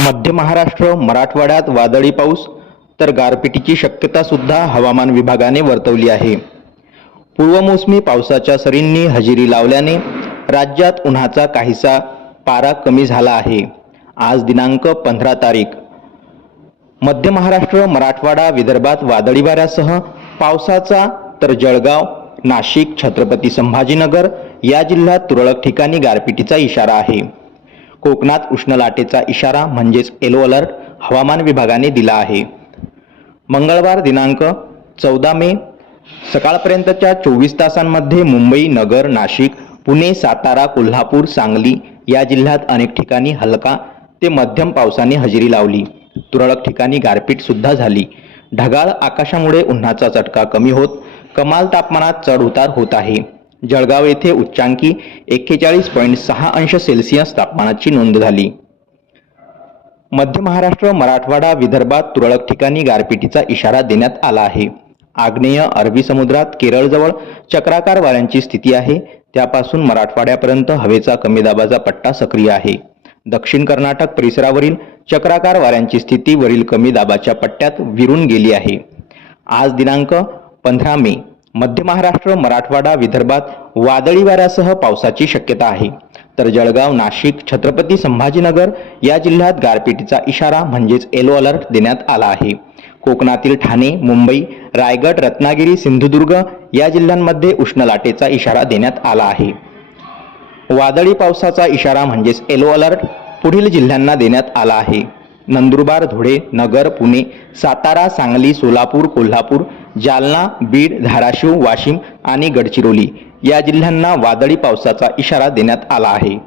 मध्य महाराष्ट्र मराठवाड्यात वादळी पाऊस तर गारपिटीची शक्यता सुद्धा हवामान विभागाने वर्तवली आहे. पूर्वमोसमी पावसाच्या सरींनी हजेरी लावल्याने राज्यात उन्हाचा काहीसा पारा कमी झाला आहे. आज दिनांक पंधरा तारीख. मध्य महाराष्ट्र मराठवाडा विदर्भात वादळी वाऱ्यासह पावसाचा तर जळगाव नाशिक छत्रपती संभाजीनगर या जिल्ह्यात तुरळक ठिकाणी गारपिटीचा इशारा आहे. कोकणात उष्ण लाटेचा इशारा म्हणजेच येलो अलर्ट हवामान विभागाने दिला आहे. मंगळवार दिनांक चौदा मे सकाळपर्यंतच्या चोवीस तासांमध्ये मुंबई नगर नाशिक पुणे सातारा कोल्हापूर सांगली या जिल्ह्यात अनेक ठिकाणी हलका ते मध्यम पावसाने हजेरी लावली. तुरळक ठिकाणी गारपीटसुद्धा झाली. ढगाळ आकाशामुळे उन्हाचा चटका कमी होत कमाल तापमानात चढ उतार होत आहे. जळगाव येथे उच्चांकी एक्केचाळीस पॉईंट सहा अंश सेल्सिअस तापमानाची नोंद झाली. मध्य महाराष्ट्र मराठवाडा विदर्भात तुरळक ठिकाणी गारपिटीचा इशारा देण्यात आला आहे. आग्नेय अरबी समुद्रात केरळजवळ चक्राकार वाऱ्यांची स्थिती आहे. त्यापासून मराठवाड्यापर्यंत हवेचा कमी दाबाचा पट्टा सक्रिय आहे. दक्षिण कर्नाटक परिसरावरील चक्राकार वाऱ्यांची स्थिती वरील कमी दाबाच्या पट्ट्यात विरून गेली आहे. आज दिनांक पंधरा मे मध्य महाराष्ट्र मराठवाडा विदर्भात वादळी वाऱ्यासह पावसाची शक्यता आहे. तर जळगाव नाशिक छत्रपती संभाजीनगर या जिल्ह्यात गारपिटीचा इशारा म्हणजेच येलो अलर्ट देण्यात आला आहे. कोकणातील ठाणे मुंबई रायगड रत्नागिरी सिंधुदुर्ग या जिल्ह्यांमध्ये उष्ण लाटेचा इशारा देण्यात आला आहे. वादळी पावसाचा इशारा म्हणजेच येलो अलर्ट पुढील जिल्ह्यांना देण्यात आला आहे. नंदुरबार धुळे नगर पुणे सातारा सांगली सोलापूर कोल्हापूर जालना बीड धाराशिव वाशिम आणि गडचिरोली. या जिल्ह्यांना वादळी पावसाचा इशारा देण्यात आला आहे.